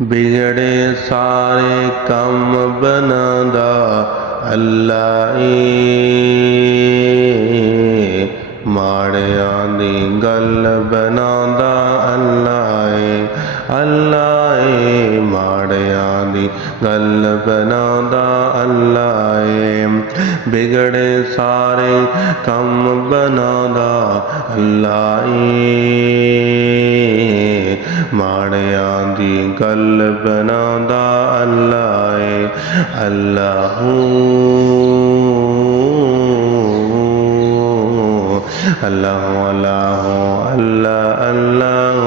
बिगड़े सारे कम बनांदा अल्लाह ए, माड़ियां दी गल बनांदा अल्लाह ए, अल्लाह ए, माड़ियां दी गल बनांदा अल्लाह ए। बिगड़े सारे कम बनांदा अल्लाह ए, माड़ियां दी गल बनांदा अल्लाह ए, अल्लाहू अल्लाह अल्लाह अल्लाह अल्लाह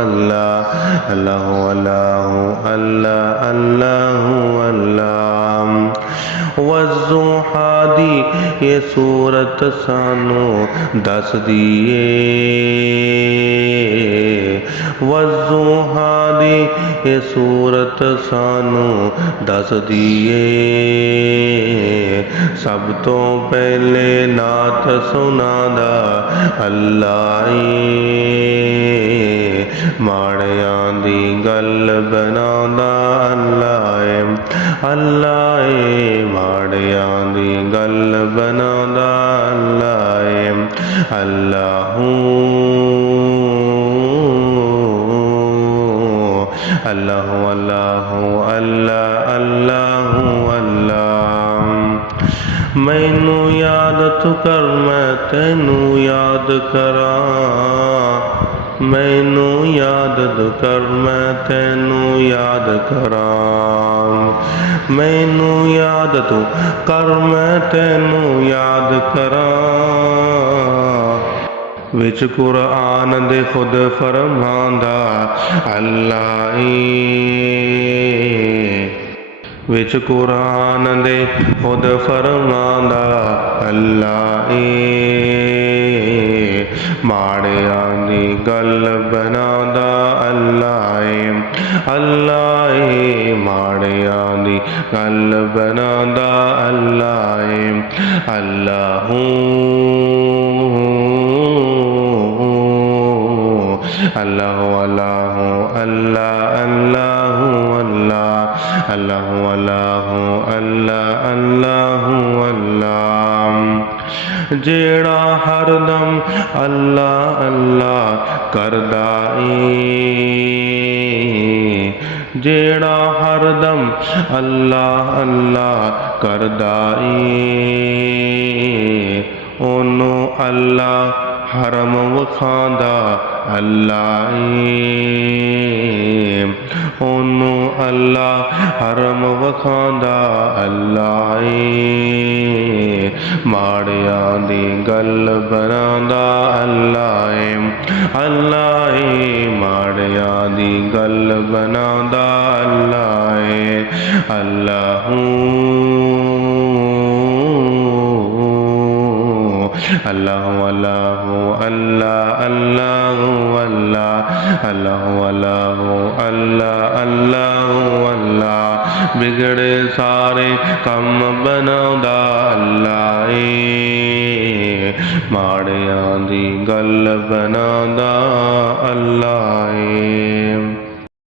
अल्लाह अल्लाह अल्लाह अल्लाह अल्लाह अल्लाह। वज़्ज़ुहा दी ये सूरत सानू दस दिए, वज़्ज़ुहा दी ये सूरत सानू दस दिए। सब तो पहले नात सुनादा अल्लाह ए, माड़ियां दी गल बनांदा अल्लाह ए, अल्लाह ए, माड़ियां दी गल बनांदा अल्लाह ए, अल्लाहू अल्लाह अल्लाह अल्लाह अल्लाह अल्लाह। मैनू याद तू कर मैं तैनू याद करा, मैनू याद तू कर मैं तैनू याद करा, मैनू याद तू कर मैं तैनू याद करा। विच कुरान दे खुद फरमांदा अल्लाह ए, विच कुरान दे खुद फरमांदा अल्लाह ए, माड़ियां दी गल बनांदा अल्लाह ए, अल्लाह ए, माड़ियां दी गल बनांदा अल्लाह ए, अल्लाहू अल्लाह अल्लाह अल्लाह अल्लाह अल्लाह अल्लाह अल्लाह अल्लाह अल्लाह अल्लाह। जेड़ा हरदम अल्लाह अल्लाह करदा ए, जेड़ा हरदम अल्लाह अल्लाह करदा ए, ओनू अल्लाह हरम वखांदा अल्लाह ए, ओनू अल्लाह हरम वखांदा अल्लाह ए, माड़ियां दी गल बनांदा अल्लाह ए, अल्लाह ए, माड़ियां दी गल बनांदा अल्लाह ए, अल्लाहू अल्लाह अल्लाह अल्लाह अल्लाह अल्लाह अल्लाह अल्लाह अल्लाह अल्लाह अल्लाह। बिगड़े सारे कम बनांदा अल्लाह ए, माड़ियां दी गल बनांदा अल्लाह ए।